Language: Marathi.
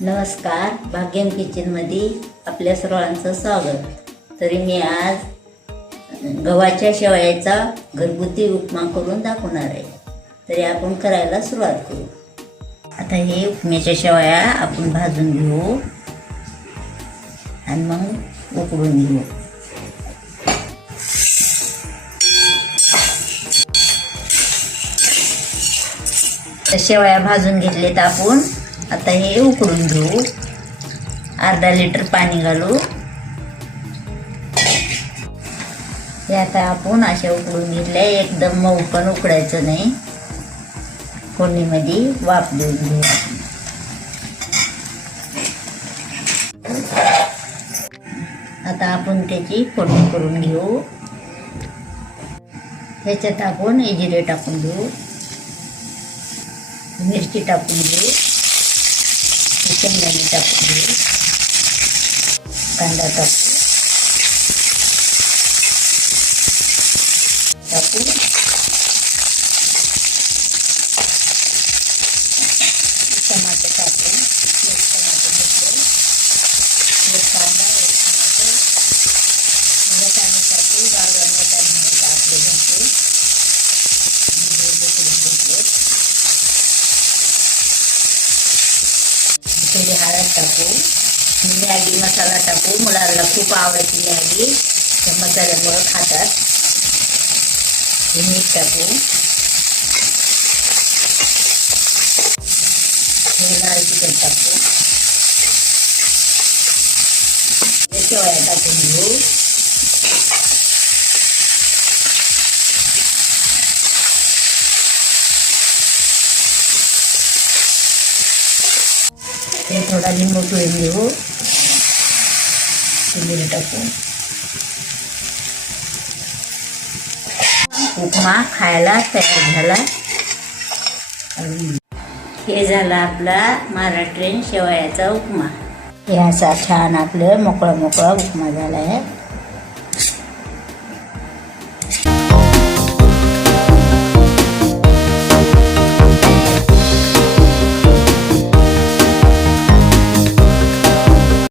नमस्कार, भाग्यम किचनमध्ये आपल्या सर्वांचं स्वागत. तरी मी आज गव्हाच्या शेवयाचा घरगुती उपमा करून दाखवणार आहे. तरी आपण करायला सुरुवात करू. आता हे उपम्याच्या शेवया आपण भाजून घेऊ आणि मग उकडून घेऊ. शेवया भाजून घेतलेत आपण. आता हे उकडून घेऊ. अर्धा लिटर पाणी घालू. हे आता आपण अशा उकडून घेतल्या. एकदम मऊ पण उकडायचं नाही. फोडणीमध्ये वाफ देऊन घेऊ. आता आपण त्याची फोडणी करून घेऊ. ह्याच्यात आपण जिरे टाकून घेऊ, मिरची टाकून घेऊ, शेंगदाणे टाकून घेऊ, कांदा टाकू, टमाटर टाकू, एक टमाटर घेतले, एक कांदा, एक टमाटर, वटाणे टाकू, गावरान वटाणे टाकले घेतले, थोडी हळद टाकू, मॅगी मसाला टाकू. मुलांना खूप आवडते मॅगी, त्या मसाल्यामुळे खातात. मीठ टाकू, लाल तिखट टाकू, शेवया टाकून घेऊ. हे थोडा लिंबू पिळून घेऊ. मीठ टाकू. उपमा खायला तयार झाला. हे झाला आपला महाराष्ट्रीयन शेवयाचा उपमा. हे असा छान आपलं मोकळा मोकळा उपमा झाला आहे.